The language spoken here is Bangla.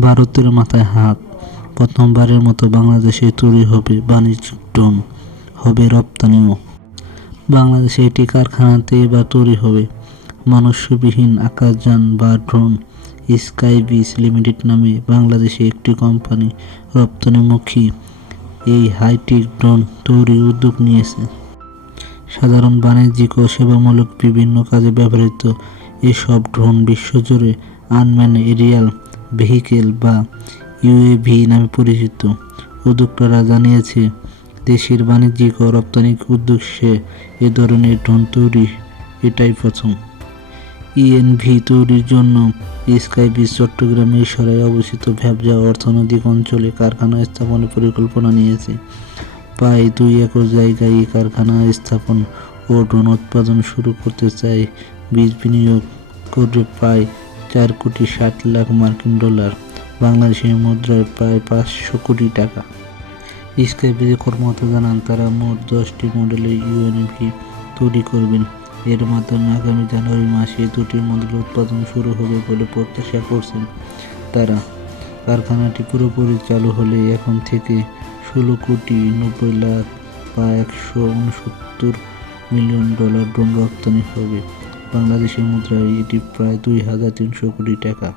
ভারতের মাথায় হাত। প্রথমবারের মতো বাংলাদেশে তৈরি হবে বাণিজ্যিক ড্রোন, হবে রপ্তানিও। বাংলাদেশে এটি কারখানাতে এবার তৈরি হবে মনুষ্যবিহীন আকাশযান বা ড্রোন। স্কাই বিস লিমিটেড নামে বাংলাদেশে একটি কোম্পানি রপ্তানিমুখী এই হাইটেক ড্রোন তৈরির উদ্যোগ নিয়েছে। সাধারণ বাণিজ্যিক ও সেবামূলক বিভিন্ন কাজে ব্যবহৃত এসব ড্রোন বিশ্বজুড়ে আনম্যান এরিয়াল ভেহিকেল বা ইউএভি নামে পরিচিত। উদ্যোক্তারা জানিয়েছে, দেশের বাণিজ্যিক ও রপ্তানিক উদ্দেশ্যে এ ধরনের ড্রোন তৈরি, এটাই প্রথম। ইএনভি তৈরির জন্য স্কাইবিস চট্টগ্রামের ঈশ্বরায় অবস্থিত ভ্যাবজা অর্থনৈতিক অঞ্চলে কারখানা স্থাপনের পরিকল্পনা নিয়েছে। প্রায় দুই একর জায়গায় এই কারখানা স্থাপন ও ড্রোন উৎপাদন শুরু করতে চায় বীজ বিনিয়োগ করবে প্রায় চার কোটি ষাট লাখ মার্কিন ডলার বাংলাদেশের মুদ্রায় প্রায় পাঁচশো কোটি টাকা। স্কাইবিজে কর্মকর্তা জানান, তারা মোট দশটি মডেলের ইউএনভি তৈরি করবেন। এর মাধ্যমে আগামী জানুয়ারি মাসে দুটি মডেল উৎপাদন শুরু হবে বলে প্রত্যাশা করছেন তারা। কারখানাটি পুরোপুরি চালু হলে এখন থেকে ষোলো কোটি নব্বই লাখ বা একশো উনসত্তর মিলিয়ন ডলার ড্রোন রপ্তানি হবে। বাংলাদেশের মুদ্রায় এটি প্রায় দুই হাজার তিনশো কোটি টাকা।